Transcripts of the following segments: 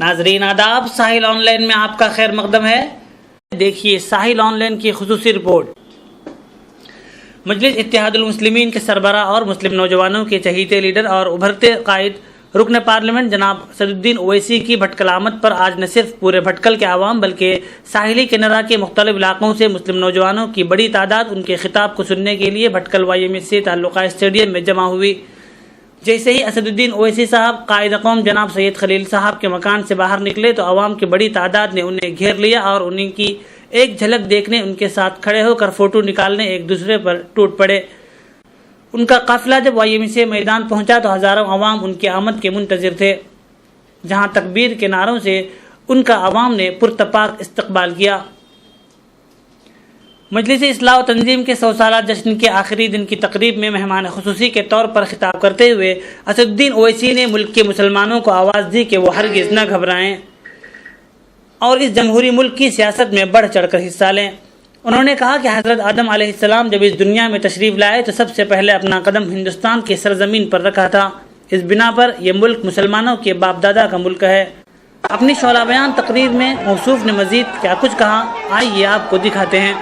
ناظرین آداب، ساحل on line میں آپ کا خیر مقدم ہے۔ دیکھیے ساحل آن لائن کی خصوصی رپورٹ۔ مجلس اتحاد المسلمین کے سربراہ اور مسلم نوجوانوں کے چہیتے لیڈر اور ابھرتے قائد رکن پارلیمنٹ جناب اسد الدین اویسی کی بھٹکل آمد پر آج نہ صرف پورے بھٹکل کے عوام بلکہ ساحلی کنارہ کے مختلف علاقوں سے مسلم نوجوانوں کی بڑی تعداد ان کے خطاب کو سننے کے لیے بھٹکل YMCA سے تعلقہ اسٹیڈیم میں جمع ہوئی۔ جیسے ہی اسد الدین اویسی صاحب قائد قوم جناب سید خلیل صاحب کے مکان سے باہر نکلے تو عوام کی بڑی تعداد نے انہیں گھیر لیا اور انہیں کی ایک جھلک دیکھنے، ان کے ساتھ کھڑے ہو کر فوٹو نکالنے ایک دوسرے پر ٹوٹ پڑے۔ ان کا قافلہ جب YMCA میدان پہنچا تو ہزاروں عوام ان کی آمد کے منتظر تھے، جہاں تکبیر کے نعروں سے ان کا عوام نے پرتپاک استقبال کیا۔ مجلس اصلاح و تنظیم کے 100 سالہ جشن کے آخری دن کی تقریب میں مہمان خصوصی کے طور پر خطاب کرتے ہوئے اسد الدین اویسی نے ملک کے مسلمانوں کو آواز دی کہ وہ ہرگز نہ گھبرائیں اور اس جمہوری ملک کی سیاست میں بڑھ چڑھ کر حصہ لیں۔ انہوں نے کہا کہ حضرت آدم علیہ السلام جب اس دنیا میں تشریف لائے تو سب سے پہلے اپنا قدم ہندوستان کی سرزمین پر رکھا تھا، اس بنا پر یہ ملک مسلمانوں کے باپ دادا کا ملک ہے۔ اپنی شعلہ بیان تقریر میں موصوف نے مزید کیا کچھ کہا، آئیے آپ کو دکھاتے ہیں۔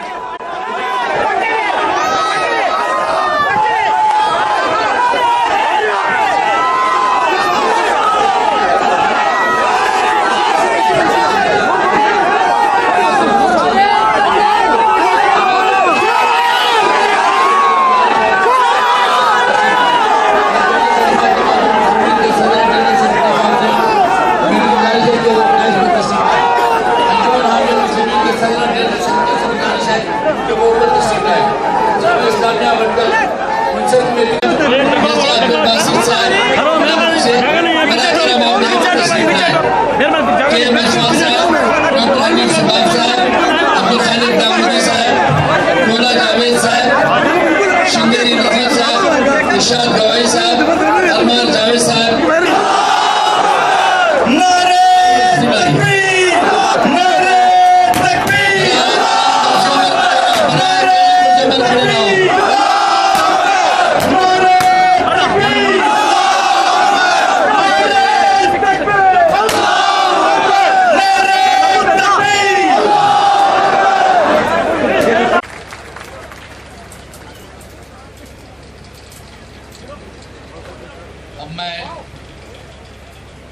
اب میں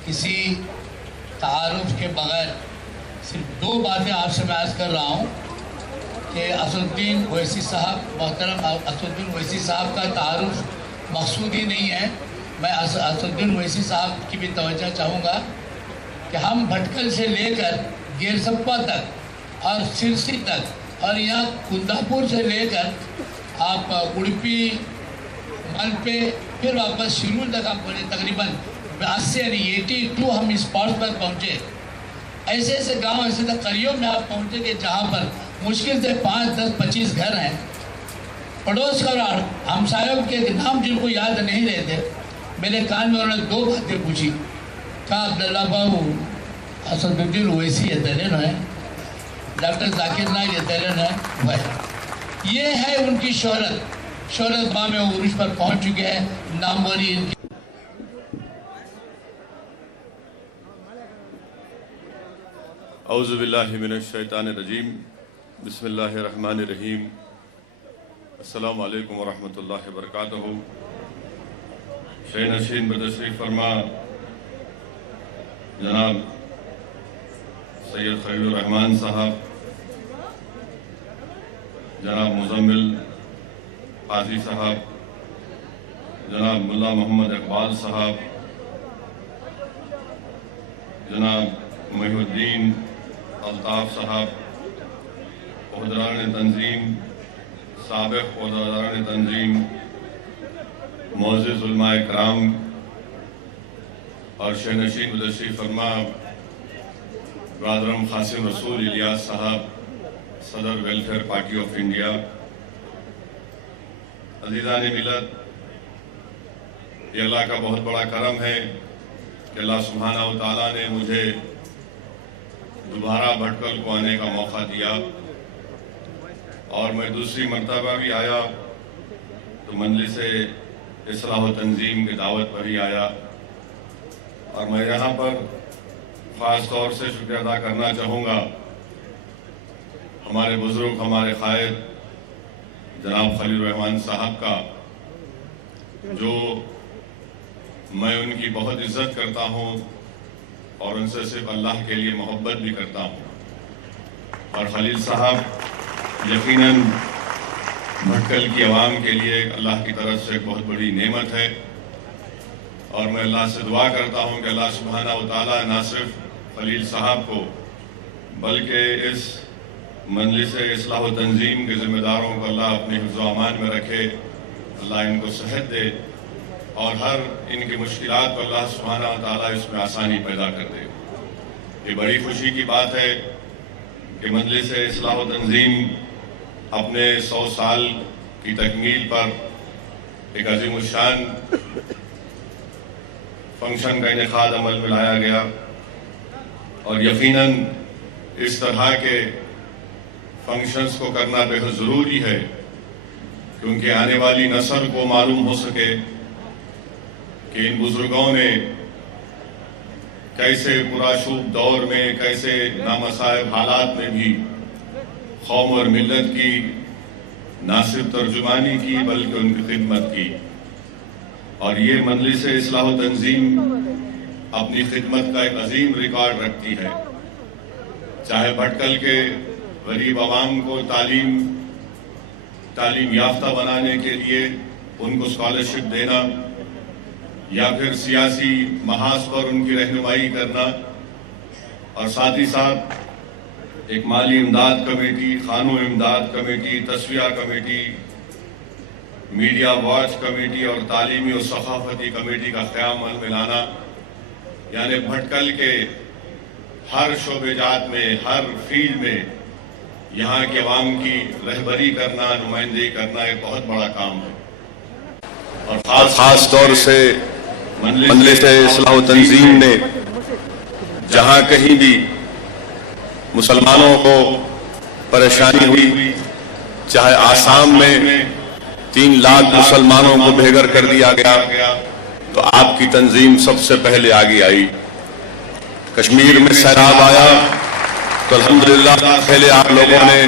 کسی تعارف کے بغیر صرف 2 باتیں آپ سے میں عرض کر رہا ہوں کہ اسد الدین اویسی صاحب، محترم اسد الدین اویسی صاحب کا تعارف مقصود ہی نہیں ہے۔ میں اسد الدین اویسی صاحب کی بھی توجہ چاہوں گا کہ ہم بھٹکل سے لے کر گیر سپا تک اور سرسی تک اور یہاں کنداپور سے لے کر آپ اڑپی ملپے پھر واپس شیرول تک ہم پہنچے، تقریباً 80 یعنی 82 ہم اسپاٹس پر پہنچے۔ ایسے ایسے گاؤں، ایسے ایسے قریوں میں آپ پہنچے کہ جہاں پر مشکل سے 5، 10، 25 گھر ہیں۔ پڑوس کا ہمسایوں کے نام جن کو یاد نہیں رہتے، میرے کان میں انہوں نے 2 باتیں پوچھی، کہا عبداللہ باؤ اسد الدین اویسی یہ تیرے نہ ہے، ڈاکٹر ذاکر نائک یہ تیرے نہ ہے۔ یہ ہے ان کی شہرت باں میں عروج پر پہنچ چکے ہیں، ناموری ان کی۔ اعوذ باللہ من الشیطان الرجیم، بسم اللہ الرحمن الرحیم، السلام علیکم ورحمۃ اللہ وبرکاتہ۔ شہ نشین بتشریف فرما جناب سید خلیل الرحمان صاحب، جناب مزمل قاضی صاحب، جناب ملا محمد اقبال صاحب، جناب محی الدین الطاف صاحب، عہدیداران تنظیم، سابق عہدیداران تنظیم، معزز علماء کرام اور شہ نشین بتشریف فرما برادرم قاسم رسول الیاس صاحب، صدر ویلفیئر پارٹی آف انڈیا، عزیزان ملت، یہ اللہ کا بہت بڑا کرم ہے کہ اللہ سبحانہ و تعالیٰ نے مجھے دوبارہ بھٹکل کو آنے کا موقع دیا، اور میں دوسری مرتبہ بھی آیا تو مجلس اصلاح و تنظیم کی دعوت پر ہی آیا، اور میں یہاں پر خاص طور سے شکریہ ادا کرنا چاہوں گا ہمارے بزرگ، ہمارے قائد جناب خلیل الرحمان صاحب کا، جو میں ان کی بہت عزت کرتا ہوں اور ان سے صرف اللہ کے لیے محبت بھی کرتا ہوں. اور خلیل صاحب یقیناً بھٹکل کی عوام کے لیے اللہ کی طرف سے ایک بہت بڑی نعمت ہے، اور میں اللہ سے دعا کرتا ہوں کہ اللہ سبحانہ و تعالیٰ نہ صرف خلیل صاحب کو بلکہ اس مجلس اصلاح و تنظیم کے ذمہ داروں کو اللہ اپنے حفظ و امان میں رکھے، اللہ ان کو صحت دے اور ہر ان کی مشکلات کو اللہ سبحانہ و تعالیٰ اس میں آسانی پیدا کر دے. یہ بڑی خوشی کی بات ہے کہ مجلس اصلاح و تنظیم اپنے 100 سال کی تکمیل پر ایک عظیم الشان فنکشن کا انعقاد عمل میں لایا گیا، اور یقیناً اس طرح کے فنکشنز کو کرنا بہت ضروری ہے کیونکہ آنے والی نسل کو معلوم ہو سکے کہ ان بزرگوں نے کیسے پرآشوب دور میں، کیسے نامصائب حالات میں بھی قوم اور ملت کی نہ صرف ترجمانی کی بلکہ ان کی خدمت کی. اور یہ مجلس اصلاح و تنظیم اپنی خدمت کا ایک عظیم ریکارڈ رکھتی ہے، چاہے بھٹکل کے غریب عوام کو تعلیم یافتہ بنانے کے لیے ان کو اسکالرشپ دینا، یا پھر سیاسی محاذ پر ان کی رہنمائی کرنا، اور ساتھ ہی ساتھ ایک مالی امداد کمیٹی، خانوں امداد کمیٹی، تصفیہ کمیٹی، میڈیا واچ کمیٹی اور تعلیمی و ثقافتی کمیٹی کا قیام عمل میں لانا، یعنی بھٹکل کے ہر شعبے جات میں، ہر فیلڈ میں یہاں کے عوام کی رہبری کرنا، نمائندگی کرنا ایک بہت بڑا کام ہے. اور خاص طور سے مجلس اصلاح و تنظیم نے جہاں کہیں بھی مسلمانوں کو پریشانی ہوئی، چاہے آسام میں 3 لاکھ مسلمانوں کو بے گھر کر دیا گیا تو آپ کی تنظیم سب سے پہلے آگے آئی. کشمیر میں سیلاب آیا تو الحمدللہ پہلے آپ لوگوں نے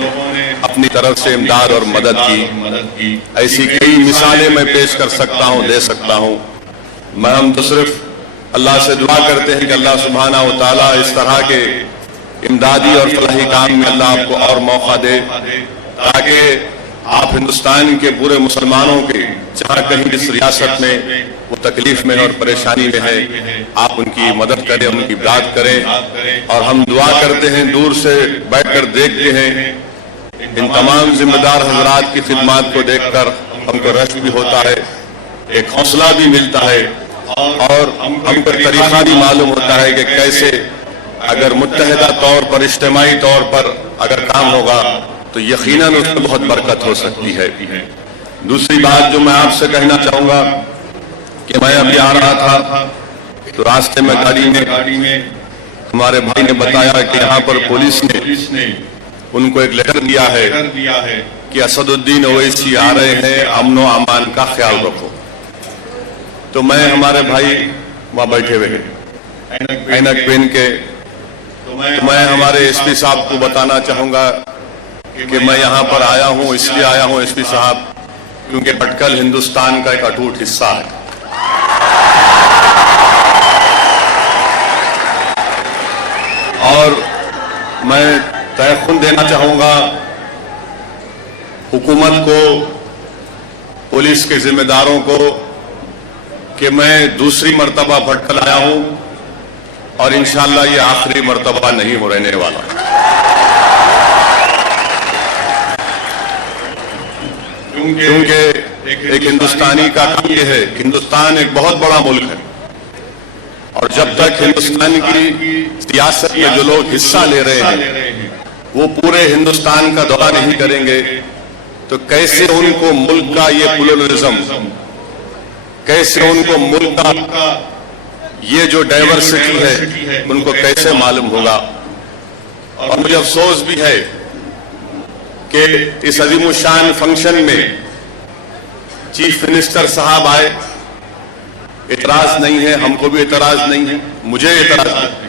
اپنی طرف سے امداد اور مدد کی. ایسی کئی مثالیں میں پیش کر سکتا ہوں، دے سکتا ہوں. ہم تو صرف اللہ سے دعا کرتے ہیں کہ اللہ سبحانہ و تعالیٰ اس طرح کے امدادی اور فلاحی کام میں اللہ آپ کو اور موقع دے، تاکہ آپ ہندوستان کے پورے مسلمانوں کے جہاں کہیں اس ریاست میں وہ تکلیف میں اور پریشانی میں ہے، آپ ان کی مدد کریں، ان کی امداد کریں. اور ہم دعا کرتے ہیں، دور سے بیٹھ کر دیکھتے ہیں ان تمام ذمہ دار حضرات کی خدمات کو دیکھ کر ہم کو رشک بھی ہوتا ہے، ایک حوصلہ بھی ملتا ہے، اور ہم کو طریقہ بھی معلوم ہوتا ہے کہ کیسے اگر متحدہ طور پر، اجتماعی طور پر اگر کام ہوگا تو یقیناً اس میں بہت برکت ہو سکتی ہے. دوسری بات جو میں آپ سے کہنا چاہوں گا کہ میں ابھی آ رہا تھا تو راستے میں گاڑی میں ہمارے بھائی نے بتایا کہ یہاں پر پولیس نے ان کو ایک لیٹر دیا ہے کہ اسد الدین اویسی آ رہے ہیں، امن و امان کا خیال رکھو. تو میں، ہمارے بھائی وہاں بیٹھے ہوئے ہیں اینک پہن کے، تو میں ہمارے ایس پی صاحب کو بتانا چاہوں گا کہ میں یہاں پر آیا ہوں، اس لیے آیا ہوں ایس پی صاحب کیونکہ بھٹکل ہندوستان کا ایک اٹوٹ حصہ ہے. اور میں تیقن دینا چاہوں گا حکومت کو، پولیس کے ذمہ داروں کو کہ میں دوسری مرتبہ بھٹکل آیا ہوں اور انشاءاللہ یہ آخری مرتبہ نہیں ہو رہنے والا. کیونکہ ایک ہندوستانی کا کام یہ ہے، ہندوستان ایک بہت بڑا ملک ہے، اور جب تک ہندوستان کی سیاست میں جو لوگ حصہ لے رہے ہیں وہ پورے ہندوستان کا دورہ نہیں کریں گے تو کیسے ان کو ملک کا یہ پلورلزم، کیسے ان کو ملک کا یہ جو ڈائیورسٹی ہے ان کو کیسے معلوم ہوگا. اور مجھے افسوس بھی ہے کہ اس عظیم الشان فنکشن میں چیف منسٹر صاحب آئے، اعتراض نہیں ہے، ہم کو بھی اعتراض نہیں ہے، مجھے اعتراض نہیں،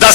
10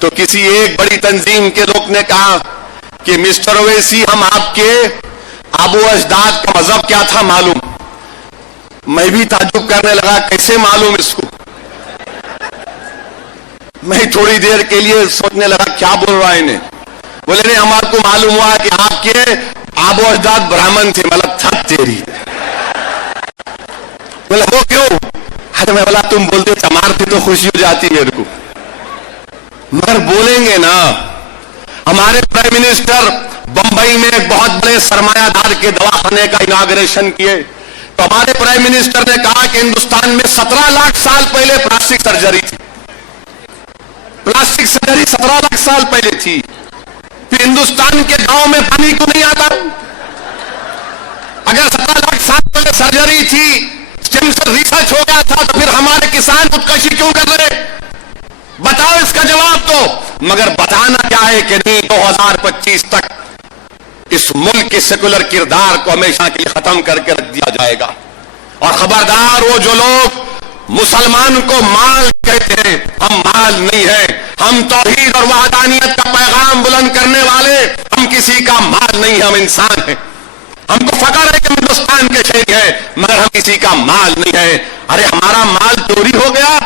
تو کسی ایک بڑی تنظیم کے لوگ نے کہا کہ مسٹر اویسی ہم آپ کے آبو اجداد کا مذہب کیا تھا معلوم؟ میں بھی تعجب کرنے لگا کیسے معلوم اس کو؟ میں تھوڑی دیر کے لیے سوچنے لگا کیا بول رہا ہے انہیں. بولے نہیں ہمارے کو معلوم ہوا کہ آپ کے آبو اجداد برہمن تھے. مطلب تھا تیری. بولا وہ کیوں؟ ارے میں بولا تم بولتے چمار تھے تو خوشی ہو جاتی میرے کو، مگر بولیں گے نا. ہمارے پرائم منسٹر بمبئی میں ایک بہت بڑے سرمایہ دار کے دواخانے کا اناگریشن کیے تو ہمارے پرائم منسٹر نے کہا کہ ہندوستان میں 17 لاکھ سال پہلے پلاسٹک سرجری تھی. پلاسٹک سرجری 17 لاکھ سال پہلے تھی. پھر ہندوستان کے گاؤں میں پانی کیوں نہیں آتا؟ اگر 17 لاکھ سال پہلے سرجری تھی، اسٹیم سے ریسرچ ہو گیا تھا، تو پھر ہمارے کسان خودکشی کیوں کر رہے؟ بتاؤ اس کا جواب دو. مگر بتانا کیا ہے کہ نہیں 2025 تک اس ملک کے سیکولر کردار کو ہمیشہ کے لیے ختم کر کے رکھ دیا جائے گا. اور خبردار وہ جو لوگ مسلمان کو مال کہتے ہیں، ہم مال نہیں ہیں. ہم توحید اور وحدانیت کا پیغام بلند کرنے والے، ہم کسی کا مال نہیں، ہم انسان ہیں. ہم کو فخر ہے کہ ہندوستان کے شہری ہیں، مگر ہم کسی کا مال نہیں ہے. ارے ہمارا مال چوری ہو گیا،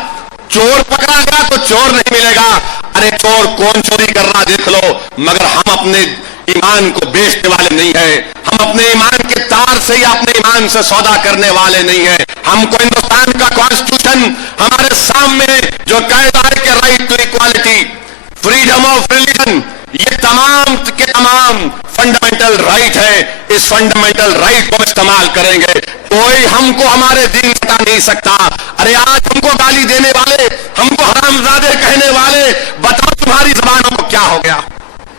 چور پکڑا گیا تو چور نہیں ملے گا. ارے چور کون چوری کر رہا دیکھ لو. مگر ہم اپنے ایمان کو بیچنے والے نہیں ہیں. ہم اپنے ایمان کے تار سے یا اپنے ایمان سے سودا کرنے والے نہیں ہیں. ہم کو ہندوستان کا کانسٹیٹیوشن ہمارے سامنے جو قاعدہ ہے کہ right to equality, freedom of religion, یہ تمام کے تمام فنڈامنٹل رائٹ ہے. اس فنڈامنٹل رائٹ کو استعمال کریں گے. کوئی ہم کو ہمارے دین بتا نہیں سکتا. ارے آج ہم کو گالی دینے والے، ہم کو حرامزادے کہنے والے، بتاؤ تمہاری زبانوں کو کیا ہو گیا؟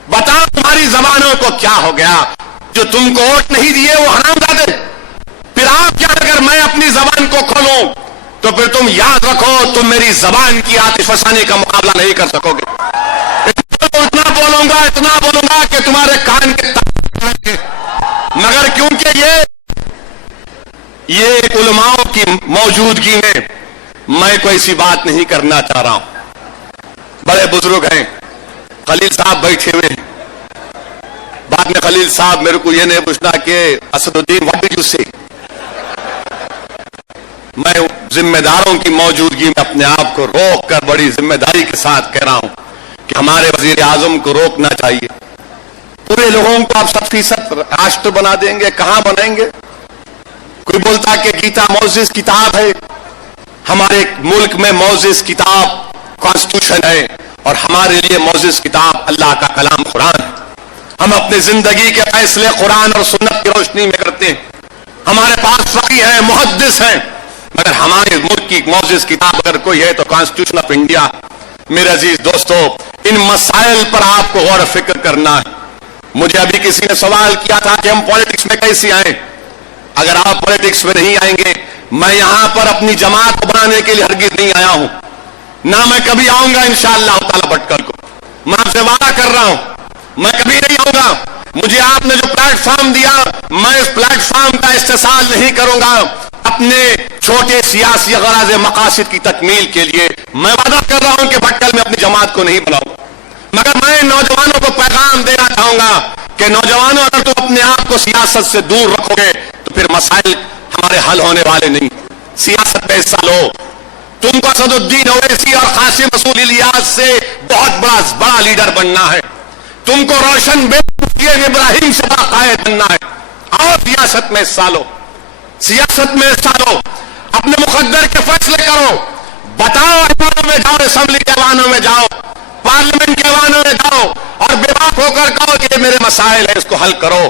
بتاؤ تمہاری زبانوں کو کیا ہو گیا؟ جو تم کو ووٹ نہیں دیے وہ حرامزادے. پھر آپ کیا اگر میں اپنی زبان کو کھولوں تو پھر تم یاد رکھو تم میری زبان کی آتش فشانی کا مقابلہ نہیں کر سکو گے. اتنا بولوں گا کہ تمہارے کان کے تار. مگر کیونکہ یہ علماء کی موجودگی میں کوئی ایسی بات نہیں کرنا چاہ رہا ہوں. بڑے بزرگ ہیں، خلیل صاحب بیٹھے ہوئے ہیں. بعد میں خلیل صاحب میرے کو یہ نہیں پوچھنا کہ اسد الدین واٹ ڈیڈ یو سے. میں ذمہ داروں کی موجودگی میں اپنے آپ کو روک کر بڑی ذمہ داری کے ساتھ کہہ رہا ہوں کہ ہمارے وزیر اعظم کو روکنا چاہیے. پورے لوگوں کو آپ 100% راشٹر بنا دیں گے، کہاں بنائیں گے؟ کوئی بولتا کہ گیتا معزز کتاب ہے. ہمارے ملک میں معزز کتاب کانسٹیٹیوشن ہے اور ہمارے لیے معزز کتاب اللہ کا کلام قرآن ہے. ہم اپنی زندگی کے فیصلے قرآن اور سنت کی روشنی میں کرتے ہیں. ہمارے پاس فقیہ ہیں، محدث ہیں، مگر ہمارے ملک کی معزز کتاب اگر کوئی ہے تو کانسٹیٹیوشن آف انڈیا. میرے عزیز دوستو، ان مسائل پر آپ کو غور و فکر کرنا ہے. مجھے ابھی کسی نے سوال کیا تھا کہ ہم پولیٹکس میں کیسے آئیں. اگر آپ پولیٹکس میں نہیں آئیں گے، میں یہاں پر اپنی جماعت کو بنانے کے لیے ہرگز نہیں آیا ہوں، نہ میں کبھی آؤں گا انشاءاللہ تعالی بھٹکل کو. میں آپ سے وعدہ کر رہا ہوں میں کبھی نہیں آؤں گا. مجھے آپ نے جو پلیٹ فارم دیا، میں اس پلیٹ فارم کا استحصال نہیں کروں گا اپنے چھوٹے سیاسی غرض مقاصد کی تکمیل کے لیے. میں وعدہ کر رہا ہوں کہ بھٹکل میں اپنی جماعت کو نہیں بناؤں. مگر میں نوجوانوں کو پیغام دینا چاہوں گا کہ نوجوانوں، اگر تم اپنے آپ کو سیاست سے دور رکھو گے تو پھر مسائل ہمارے حل ہونے والے نہیں. سیاست میں حصہ لو. تم کو اسد الدین اویسی اور قاسم رسول الیاس سے بہت بڑا لیڈر بننا ہے. تم کو روشن ابراہیم سے بڑا قائد بننا ہے. آؤ سیاست میں حصہ لو. سیاست میں حصہ لو. اپنے مقدر کے فیصلے کرو. بتاؤ ایوانوں میں جاؤ، اسمبلی کے ایوانوں میں جاؤ، پارلیمنٹ کے ایوانوں میں جاؤ اور بے باک ہو کر کہو کہ میرے مسائل ہیں، اس کو حل کرو.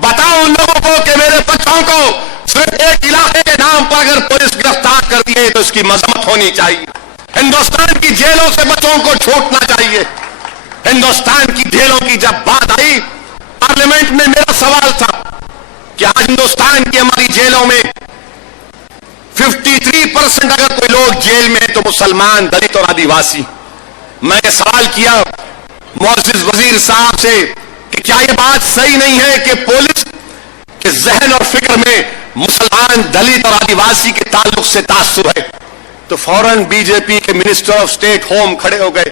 بتاؤ ان لوگوں کو کہ میرے بچوں کو صرف ایک علاقے کے نام پر اگر پولیس گرفتار کر دیے تو اس کی مذمت ہونی چاہیے. ہندوستان کی جیلوں سے بچوں کو چھوٹنا چاہیے. ہندوستان کی جیلوں کی جب بات آئی پارلیمنٹ میں، میرا سوال تھا کہ آج ہندوستان کی ہماری جیلوں میں 53% اگر کوئی لوگ جیل میں تو مسلمان، دلت اور آدیواسی. میں نے سوال کیا معزز وزیر صاحب سے کہ کیا یہ بات صحیح نہیں ہے کہ پولیس کے ذہن اور فکر میں مسلمان، دلت اور آدیواسی کے تعلق سے تاثر ہے؟ تو فوراً بی جے پی کے منسٹر آف اسٹیٹ ہوم کھڑے ہو گئے.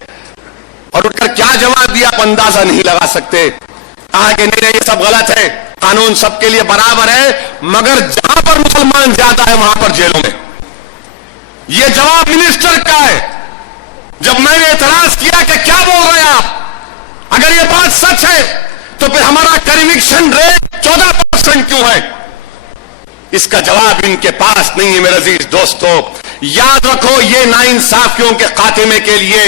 اور اٹھ کر کیا جواب دیا آپ اندازہ نہیں لگا سکتے. کہا کہ نہیں یہ سب غلط ہے, قانون سب کے لیے برابر ہے, مگر جہاں پر مسلمان زیادہ ہے وہاں پر جیلوں میں. یہ جواب منسٹر کا ہے. جب میں نے اعتراض کیا کہ کیا بول رہے ہیں آپ, اگر یہ بات سچ ہے تو پھر ہمارا کنوکشن ریٹ 14% کیوں ہے؟ اس کا جواب ان کے پاس نہیں ہے. میرے عزیز دوستو, یاد رکھو یہ ناانصافیوں کے خاتمے کے لیے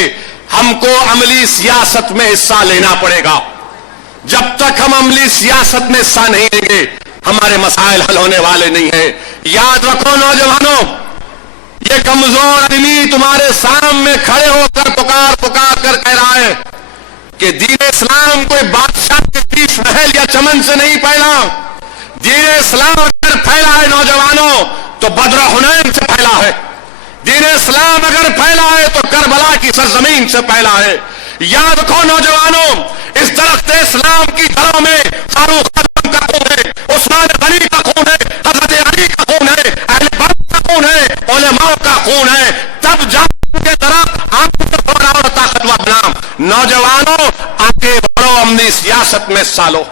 ہم کو عملی سیاست میں حصہ لینا پڑے گا. جب تک ہم عملی سیاست میں حصہ نہیں لیں گے ہمارے مسائل حل ہونے والے نہیں ہیں. یاد رکھو نوجوانوں, یہ کمزور آدمی تمہارے سامنے کھڑے ہو کر پکار کر کہہ رہا ہے کہ دین اسلام کوئی بادشاہ کے بیچ محل یا چمن سے نہیں پھیلا. دین اسلام اگر پھیلا ہے نوجوانوں تو بدر حنین سے پھیلا ہے. دین اسلام اگر پھیلا ہے تو کربلا کی سرزمین سے پھیلا ہے. یاد رکھو نوجوانوں, اس درخت اسلام کی جڑوں میں فاروق اعظم کا خون ہے, عثمان غنی کا خون ہے, حضرت علی کا خون ہے, اہل بیت کا خون ہے, علماء کا خون ہے. تب جا کے درخت آپ اور طاقتور بنا. نوجوانوں آگے بڑھو, امنی سیاست میں سالو.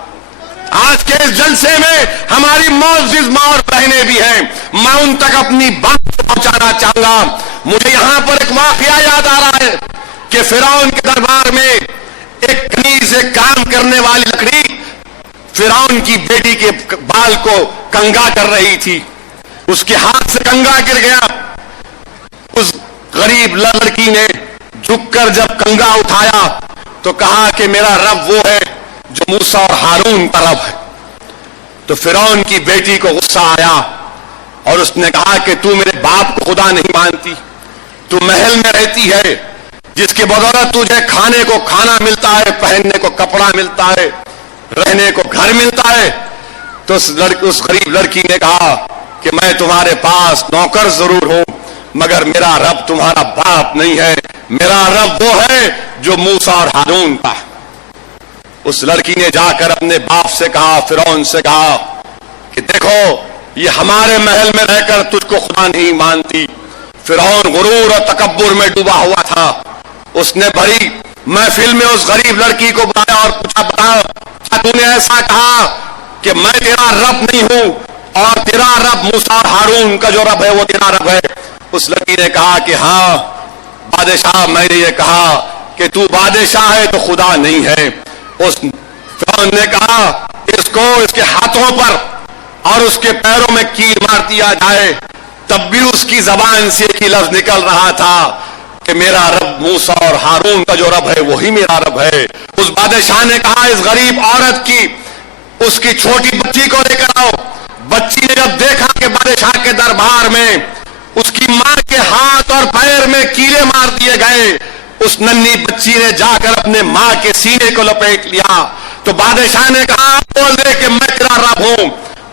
آج کے اس جلسے میں ہماری معزز ماں اور بہنیں بھی ہیں, میں ان تک اپنی بات پہنچانا چاہوں گا. مجھے یہاں پر ایک واقعہ یاد آ رہا ہے کہ فرعون کے دربار میں ایک کنیز سے کام کرنے والی لکڑی فرعون کی بیٹی کے بال کو کنگا کر رہی تھی. اس کے ہاتھ سے کنگا گر گیا. اس غریب لڑکی نے جھک کر جب کنگا اٹھایا تو کہا کہ میرا رب وہ ہے جو موسیٰ اور ہارون کا رب ہے. تو فرعون کی بیٹی کو غصہ آیا اور اس نے کہا کہ تو میرے باپ کو خدا نہیں مانتی, تو محل میں رہتی ہے جس کی بدولت تجھے کھانے کو کھانا ملتا ہے, پہننے کو کپڑا ملتا ہے, رہنے کو گھر ملتا ہے. تو اس غریب لڑکی نے کہا کہ میں تمہارے پاس نوکر ضرور ہوں مگر میرا رب تمہارا باپ نہیں ہے, میرا رب وہ ہے جو موسیٰ اور ہارون کا. اس لڑکی نے جا کر اپنے باپ سے کہا, فرعون سے کہا کہ دیکھو یہ ہمارے محل میں رہ کر تجھ کو خدا نہیں مانتی. فرعون غرور اور تکبر میں ڈوبا ہوا تھا. اس نے بڑی محفل میں اس غریب لڑکی کو بلایا اور پوچھا, بتا کیا تو نے ایسا کہا کہ میں تیرا رب نہیں ہوں اور تیرا رب موسیٰ اور ہارون کا جو رب ہے وہ تیرا رب ہے؟ اس لڑکی نے کہا کہ ہاں بادشاہ, میں نے یہ کہا کہ تو بادشاہ ہے تو خدا نہیں ہے. اس فرعون نے کہا اس کو اس کے ہاتھوں پر اور اس کے پیروں میں کیل مار دیا جائے. تب بھی اس کی زبان سے ایک ہی لفظ نکل رہا تھا کہ میرا رب موسیٰ اور ہارون کا جو رب ہے وہی میرا رب ہے. اس بادشاہ نے کہا اس غریب عورت کی اس کی چھوٹی بچی کو لے کر آؤ. بچی نے جب دیکھا کہ بادشاہ کے دربار میں اس کی ماں کے ہاتھ اور پیر میں کیلے مار دیے گئے, اس ننھی بچی نے جا کر اپنے ماں کے سینے کو لپیٹ لیا. تو بادشاہ نے کہا بول دے کہ میں تیرا رب ہوں.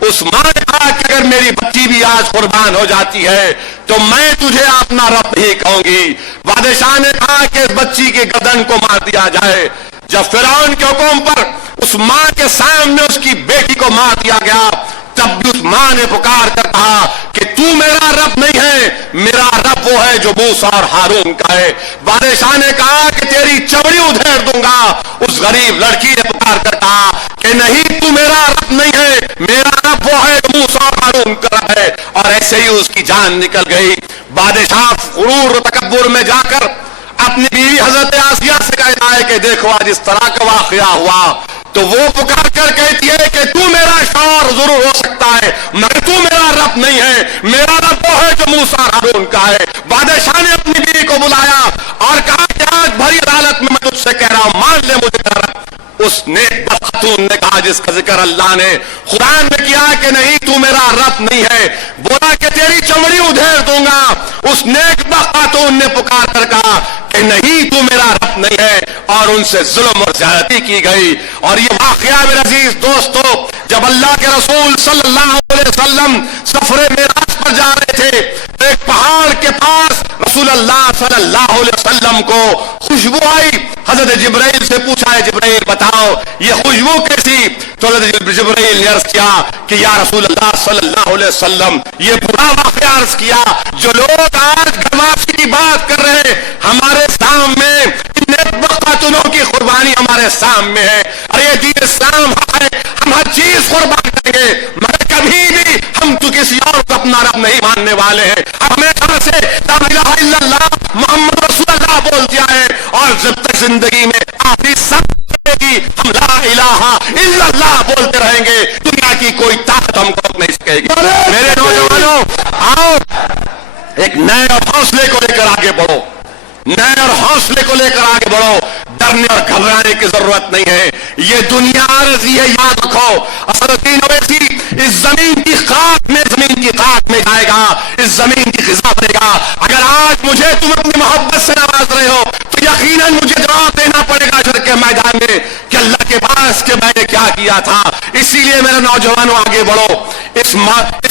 اس ماں نے کہا کہ اگر میری بچی بھی آج قربان ہو جاتی ہے تو میں تجھے اپنا رب نہیں کہوں گی. بادشاہ نے کہا کہ اس بچی کی گردن کو مار دیا جائے. جب فرعون کے حکم پر اس ماں کے سامنے اس کی بیٹی کو مار دیا گیا تب بھی اس ماں نے پکار کر کہا کہ تو میرا رب نہیں ہے, میرا رب وہ ہے جو موسیٰ اور ہارون کا ہے. بادشاہ نے کہا کہ تیری چمڑی ادھیڑ دوں گا. اس غریب لڑکی نے پکار کر کہا کہ نہیں تو میرا رب نہیں ہے, میرا رب وہ ہے جو موسیٰ اور ہارون کا رب ہے. اور ایسے ہی اس کی جان نکل گئی. بادشاہ غرور و تکبر میں جا کر اپنی بیوی حضرت آسیہ سے کہتا ہے کہ دیکھو آج اس طرح کا واقعہ ہوا. تو وہ پکار کر کہتی ہے کہ تو میرا شوہر ضرور ہو سکتا ہے مگر تو میرا رب نہیں ہے, میرا رب وہ ہے جو موسیٰ اور ہارون کا ہے. بادشاہ نے اپنی بیوی کو بلایا اور کہا کہ آج بھری عدالت میں تجھ سے کہہ رہا ہوں مان لے مجھے میرا رب. اس نیک خاتون نے کہا جس کا ذکر اللہ نے قرآن میں کیا کہ نہیں تو میرا رب نہیں ہے, بولا کہ تیری چمڑی ادھیڑ دوں گا. اس نیک خاتون نے پکار کر کہا کہ نہیں تو میرا رب نہیں ہے اور ان سے ظلم اور زیادتی کی گئی. اور یہ واقعہ میرے عزیز دوستو جب اللہ کے رسول صلی اللہ علیہ وسلم سفر معراج پر جا رہے تھے تو ایک پہاڑ کے پاس رسول اللہ صلی اللہ علیہ وسلم کو خوشبو آئی. حضرت جبرائیل سے پوچھا ہے جبرائیل بتاؤ یہ خوشبو کیسی؟ تو حضرت جبرائیل نے عرض کیا کہ یا رسول اللہ صلی اللہ علیہ وسلم یہ برا واقعہ عرض کیا جو لوگ آج گھر واپسی کی بات کر رہے ہیں ہمارے سامنے ان خاتونوں ماننے والے ہیں. ہمیشہ سے لا الہ الا اللہ محمد رسول اللہ بولتے آئے اور جب تک زندگی میں آخری سب ہم لا الہ الا اللہ بولتے رہیں گے. دنیا کی کوئی طاقت ہم کو نہیں سکے گی. میرے نوجوانوں آؤ ایک نئے اور حوصلے کو لے کر آگے بڑھو, نئے اور حوصلے کو لے کر آگے بڑھو. ڈرنے اور گھبرانے کی ضرورت نہیں ہے. یہ دنیا عارضی ہے, یاد رکھو. اسدالدین اویسی اس زمین کی خاک میں, زمین کی خاک میں جائے گا, اس زمین کی غذا بنے گا. اگر آج مجھے تم اپنی محبت سے نواز رہے ہو تو یقیناً مجھے جواب دینا پڑے گا حشر کے میدان میں کہ اللہ کے پاس کہ میں نے کیا کیا تھا. اسی لیے میرے نوجوانوں آگے بڑھو. اس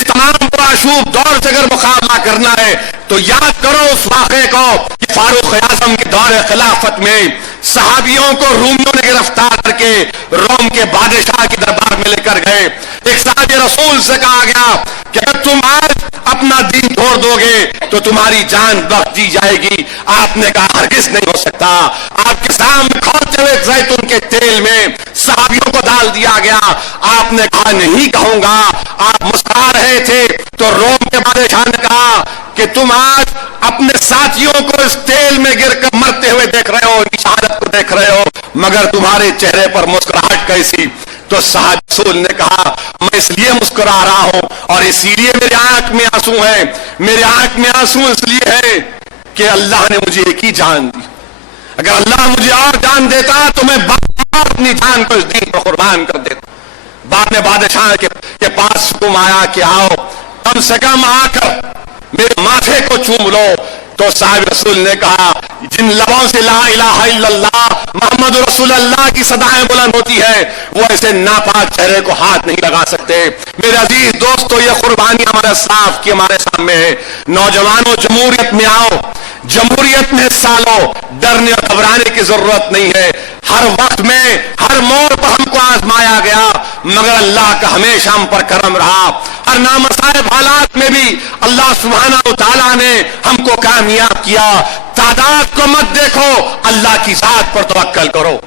تمام پرآشوب دور سے اگر مقابلہ کرنا ہے تو یاد کرو اس واقعے کو کہ فاروق اعظم کے دور خلافت میں صحابیوں کو رومیوں نے گرفتار کر کے روم کے بادشاہ کے دربار میں لے کر گئے. ایک صحابی رسول سے کہا گیا کہ اگر تم آج اپنا دین چھوڑ دو گے تو تمہاری جان بخش دی جائے گی. آپ نے کہا ہرگز نہیں ہو سکتا. آپ کے سامنے کھولتے ہوئے زیتون کے تیل میں صحابیوں کو ڈال دیا گیا. آپ نے کہا نہیں کہوں گا. آپ مسکرا رہے تھے تو روم کے بادشاہ نے کہا کہ تم آج اپنے ساتھیوں کو اس تیل میں گر کر مرتے ہوئے دیکھ رہے ہو, ان کی شہادت کو دیکھ رہے ہو, مگر تمہارے چہرے پر مسکراہٹ کیسی؟ تو صحابی رسول نے کہا میں اس لیے مسکرا رہا ہوں اور اسی لیے میرے آنکھ میں آنسو ہیں. میرے آنکھ میں آنسو اس لیے ہے کہ اللہ نے مجھے ایک ہی جان دی. اگر اللہ مجھے اور جان دیتا تو میں بار اپنی جان کو اس دین پر قربان کر دیتا. بعد میں بادشاہ کے پاس حکم آیا کہ آؤ کم سے کم آ کر میرے ماتھے کو چوم لو. تو صاحب رسول نے کہا جن لبوں سے لا الہ الا اللہ محمد رسول اللہ کی صدائیں بلند ہوتی ہے وہ ایسے ناپاک چہرے کو ہاتھ نہیں لگا سکتے. میرے عزیز دوستو یہ قربانی ہمارے صاف کی ہمارے سامنے ہے. نوجوانوں جمہوریت میں آؤ, جمہوریت میں حصہ لو. ڈرنے اور گھبرانے کی ضرورت نہیں ہے. ہر وقت میں ہر موڑ پر ہم کو آزمایا گیا مگر اللہ کا ہمیشہ ہم پر کرم رہا. ہر نامصائب حالات میں بھی اللہ سبحانہ و تعالیٰ نے ہم کو کامیاب کیا. تعداد کو مت دیکھو, اللہ کی ذات پر توکل کرو,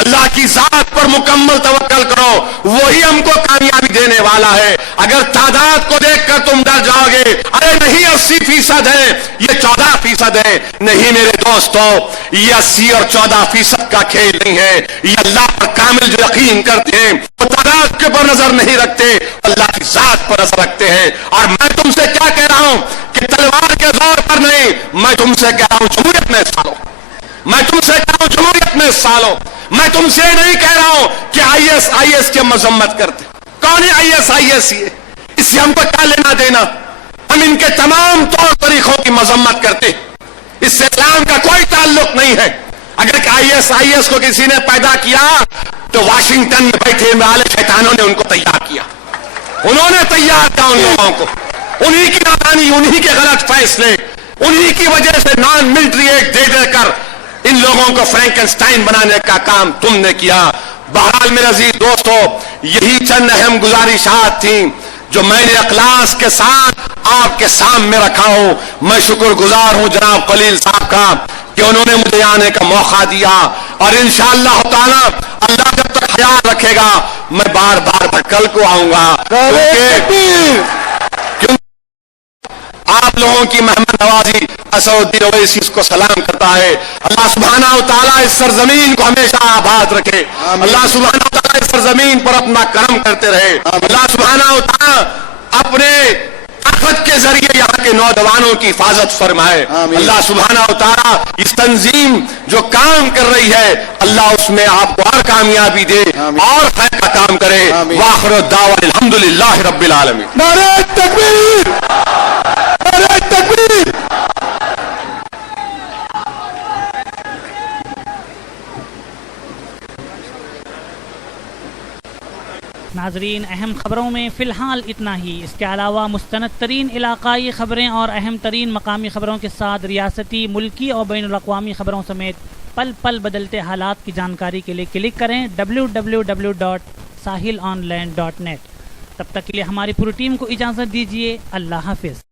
اللہ کی ذات پر مکمل توکل کرو, وہی ہم کو کامیابی دینے والا ہے. اگر تعداد کو دیکھ کر تم ڈر جاؤ گے ارے نہیں 80% ہے یہ 14% ہے, نہیں میرے دوستو یہ 80 اور 14% کا کھیل نہیں ہے. یہ اللہ پر کامل جو یقین کرتے ہیں وہ تعداد کے پر نظر نہیں رکھتے, اللہ کی ذات پر نظر رکھتے ہیں. اور میں تم سے کیا کہہ رہا ہوں کہ تلوار کے زور پر نہیں, میں تم سے کہہ رہا ہوں جمہوریت میں حصہ لو. میں تم سے کہہ رہا ہوں جمہوریت میں حصہ لو. میں تم سے نہیں کہہ رہا ہوں کہ آئی ایس کی مذمت کرتے. کون ہے آئی ایس؟ یہ اس سے ہم کو کیا لینا دینا؟ ہم ان کے تمام طور طریقوں کی مذمت کرتے, اس سے اسلام کا کوئی تعلق نہیں ہے. اگر آئی ایس کو کسی نے پیدا کیا تو واشنگٹن میں بیٹھے والے شیطانوں نے ان کو تیار کیا. انہوں نے تیار کیا ان لوگوں کو. انہی کی نادانی, انہی کے غلط فیصلے, انہی کی وجہ سے نان ملٹری ایکٹ دے کر ان لوگوں کو فرینکنسٹائن بنانے کا کام تم نے کیا. بہرحال میرے عزیز دوستو یہی چند اہم گزارشات تھیں جو میں نے اخلاص کے ساتھ آپ کے سامنے رکھا ہوں. میں شکر گزار ہوں جناب خلیل صاحب کا کہ انہوں نے مجھے آنے کا موقع دیا, اور انشاءاللہ تعالی اللہ جب تک خیال رکھے گا میں بار بار کل کو آؤں گا, کیونکہ آپ لوگوں کی مہمان نوازی اسدالدین اویسی اس کو سلام کرتا ہے. اللہ سبحانہ و تعالیٰ اس سرزمین کو ہمیشہ آباد رکھے. اللہ سبحانہ و تعالیٰ اس سرزمین پر اپنا کرم کرتے رہے. اللہ سبحانہ و تعالیٰ اپنے طاقت کے ذریعے یہاں کے نوجوانوں کی حفاظت فرمائے. اللہ سبحانہ و تعالیٰ اس تنظیم جو کام کر رہی ہے اللہ اس میں آپ کو اور کامیابی دے اور خیر کا کام کرے. وآخر الدعوان الحمدللہ رب العالمین. نعرہ تکبیر, نعرہ تکبیر. ناظرین اہم خبروں میں فی الحال اتنا ہی. اس کے علاوہ مستند ترین علاقائی خبریں اور اہم ترین مقامی خبروں کے ساتھ ریاستی, ملکی اور بین الاقوامی خبروں سمیت پل پل بدلتے حالات کی جانکاری کے لیے کلک کریں www.sahilonline.net. تب تک کے لیے ہماری پوری ٹیم کو اجازت دیجیے. اللہ حافظ.